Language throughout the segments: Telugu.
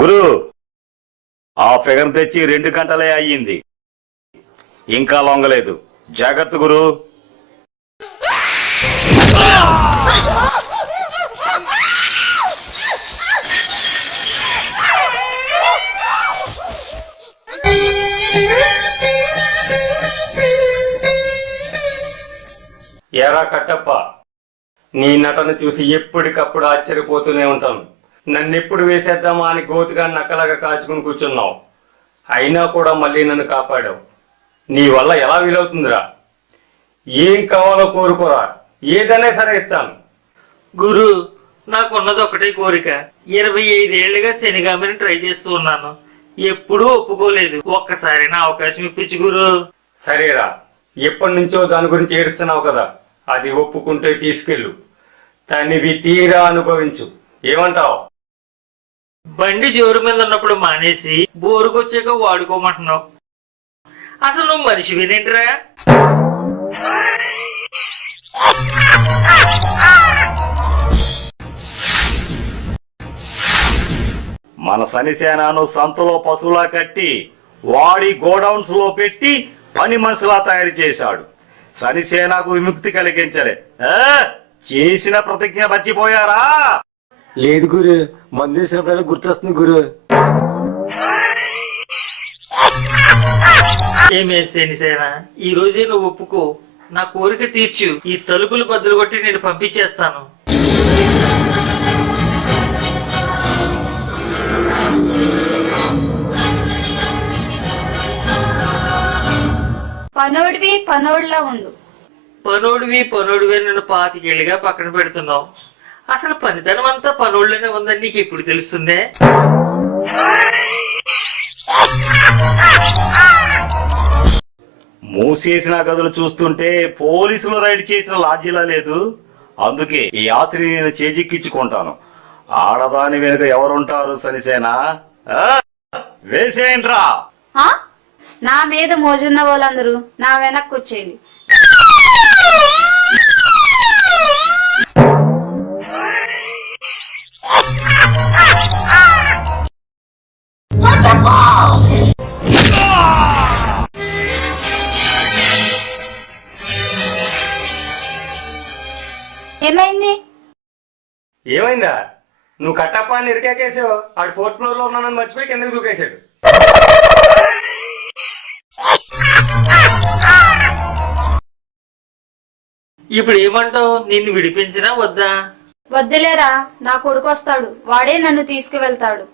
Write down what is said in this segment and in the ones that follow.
గురు ఆ ఫిగర్ తెచ్చి రెండు గంటలే అయ్యింది. ఇంకా లొంగలేదు. జాగ్రత్త గురు. ఎరా కట్టప్ప. నీ నటన చూసి ఎప్పటికప్పుడు ఆశ్చర్యపోతూనే ఉంటాను నన్ను ఎప్పుడు వేసేద్దామా అని గోతుగా నక్కలాగా కాచుకుని కూర్చున్నావు. అయినా కూడా మళ్ళీ నన్ను కాపాడావు. నీ వల్ల ఎలా వీలవుతుందిరా? ఏం కావాలో కోరుకోరా. ఏదైనా సరే ఇస్తాను. గురు నాకున్నది ఒకటే కోరిక. ఇరవై ఐదేళ్ళుగా శనిగామిని ట్రై చేస్తూ ఉన్నాను. ఎప్పుడూ ఒప్పుకోలేదు. ఒక్కసారి నా అవకాశం ఇప్పించు గురు. సరేరా. ఎప్పటి నుంచో దాని గురించి ఏడుస్తున్నావు కదా. అది ఒప్పుకుంటే తీసుకెళ్ళు. తనివి తీరా అనుభవించు. ఏమంటావు? బండి జోరు మీద ఉన్నప్పుడు మానేసి బోరుకొచ్చాక వాడుకోమంటున్నావు. అసలు నువ్వు మనిషి వినేంటిరా మన శనిసేనను సంతలో పశువులా కట్టి వాడి గోడౌన్స్లో పెట్టి పని మనుషులా తయారు చేశాడు. శనిసేనకు విముక్తి కలిగించలే. ఆ? చేసిన ప్రతిజ్ఞ మర్చిపోయారా? లేదు గురు మందేసినప్పుడు గుర్తొస్తుంది గురు. ఏమే శనిసేన ఈ రోజే నువ్వు ఒప్పుకో. నా కోరిక తీర్చు. ఈ తలుపులు బద్దలు కొట్టి నేను పంపించేస్తాను. పనోడివి పనోడిలా ఉండు. పనోడివి పనోడివి నన్ను పాతికేళ్ళుగా పక్కన పెడుతున్నావు. అసలు పనితనం అంతా పనోళ్ళనే ఉందని నీకు ఇప్పుడు తెలుస్తుందే? మూసేసిన గదులు చూస్తుంటే పోలీసులు రైడ్ చేసిన లాడ్జీలా లేదు. అందుకే ఈ ఆస్తిని నేను చేజిక్కించుకుంటాను. ఆడదాని వెనుక ఎవరుంటారు శనిసేన ఆ? వేసేయండ్రా. ఆ? నా మీద మోజున్న వాళ్ళందరూ నా వెనక్కి వచ్చేయండి. ఏమైంది? ఏమైందా? నువ్వు కట్టప్ప అని ఇరికాకేసావు. ఆడు ఫోర్త్ ఫ్లోర్లో ఉన్నానని మర్చిపోయి కిందకి దూకేశాడు. ఇప్పుడు ఏమంటావు? నిన్ను విడిపించినా వద్దా? వద్దులేరా నా కొడుకు వస్తాడు వాడే నన్ను తీసుకువెళ్తాడు.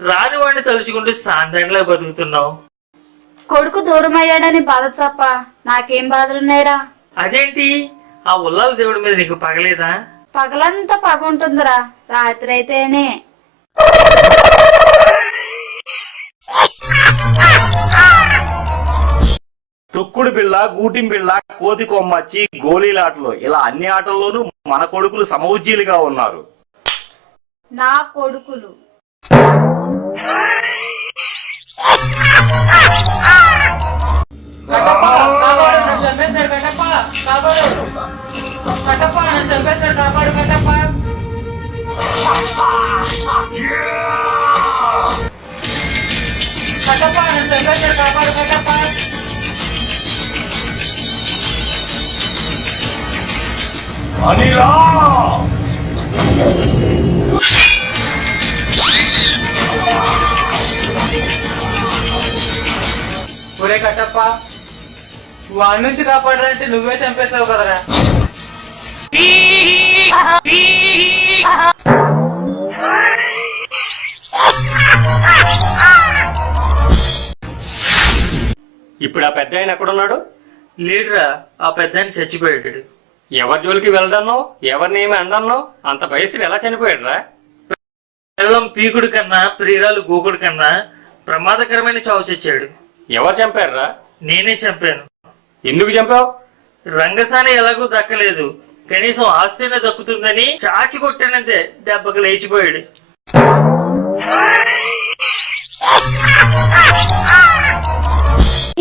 రాని వాడిని తలుచుకుంటూ సాంతంగా బతుకుతున్నావు. కొడుకు దూరం అయ్యాడని బాధ తప్ప నాకేం బాధలున్నాయిరా? అదేంటి? ఆ ఉల్లాల దేవుడి మీద నీకు పగలేదా? పగలంతా పగ ఉంటుందిరా రాత్రి అయితేనే. తొక్కుడు పిల్ల గూటిం పిల్ల కోతి కొమ్మచ్చి గోళీలాటలు ఇలా అన్ని ఆటల్లోనూ మన కొడుకులు సమవుజ్జీలుగా ఉన్నారు నా కొడుకులు అనిలా! ఒరే కట్టప్ప వాడి నుంచి కాపాడాలంటే నువ్వే చంపేశావు కదరా. ఇప్పుడు ఆ పెద్ద ఆయన ఎక్కడున్నాడు? లేడురా ఆ పెద్దాన్ని చచ్చిపోయాడు. ఎవరి జోలికి వెళ్ళడన్నో ఎవరిని ఏమి అండన్నో అంత వయసులో ఎలా చనిపోయాడురా? పిల్లం పీకుడు కన్నా ప్రియురాలు గోకుడు కన్నా ప్రమాదకరమైన చావు చచ్చాడు ఎవరు చంపారురా నేనే చంపాను. ఎందుకు చంపావు? రంగసాని ఎలాగూ దక్కలేదు. కనీసం ఆస్తినే దక్కుతుందని చాచి కొట్టానంతే దెబ్బకి లేచిపోయాడు.